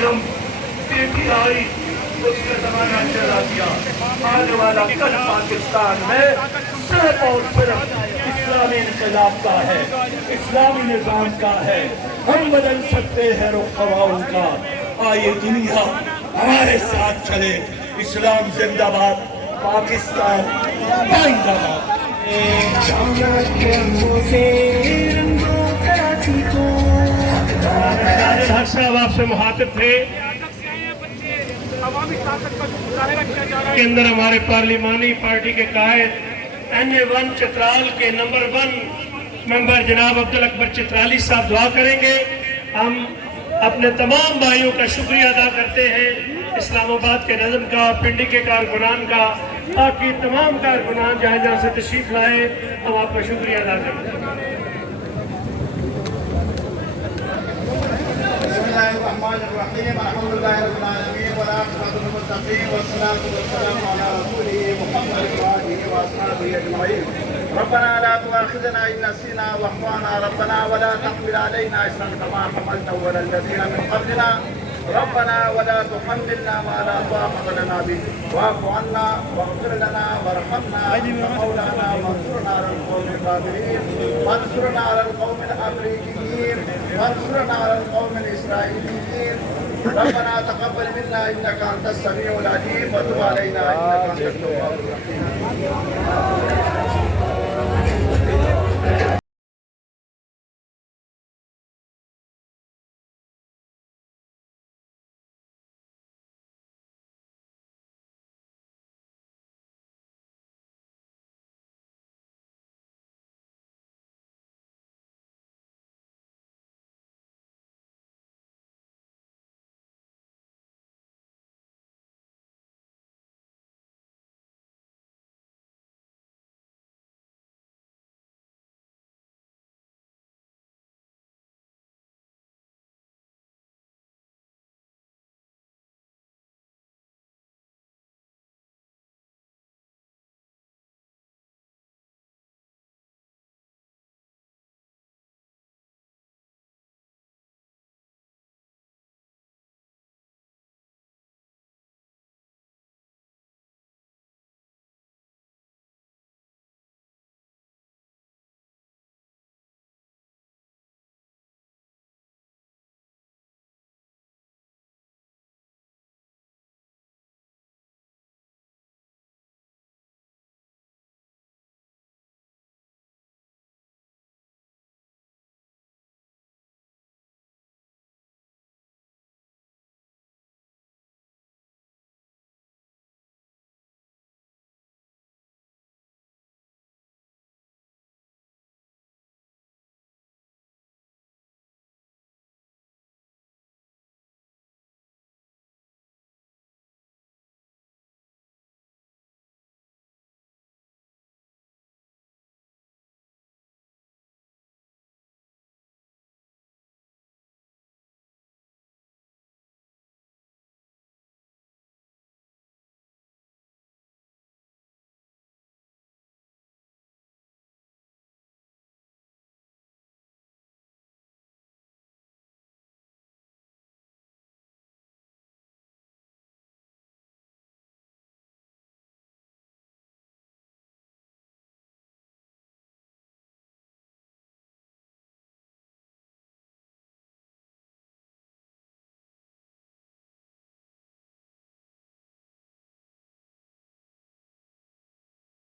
इल्म, बेटी आई, उसने जमाना चला गया। आने वाला कल पाकिस्तान में सिर्फ और सिर्फ इस्लामी इनकलाब का है, इस्लामी निजाम का है। हम बदल सकते हैं रुख हवाओं का। आइए दुनिया हमारे साथ चले। इस्लाम जिंदाबाद, पाकिस्तान जिंदाबाद। हर साहब आपसे मुखातिब थे के अंदर हमारे पार्लिमानी पार्टी के कायद NA1 चित्राल के नंबर 1 मेंबर जनाब अब्दुल अकबर चित्राली साहब दुआ करेंगे। हम अपने तमाम भाइयों का शुक्रिया अदा करते हैं, इस्लामाबाद के नज़म का, पिंडी के कारकुनान का, बाकी तमाम कारकुनान जहाँ जहाँ से तशरीफ लाए, हम आपका शुक्रिया अदा करते हैं। ربنا لا تؤاخذنا إن نسينا وأخطأنا ربنا ولا تحمل علينا إصرا كما حملته على الذين من قبلنا ربنا ولا تحملنا ما لا طاقة لنا به واعف عنا واغفر لنا وارحمنا أنت مولانا وانصرنا على القوم الكافرين وانصرنا على القوم الأمريكيين وانصرنا على القوم الإسرائيليين ربنا تقبل منا إنك أنت السميع العليم وتب علينا إنك أنت التواب الرحيم.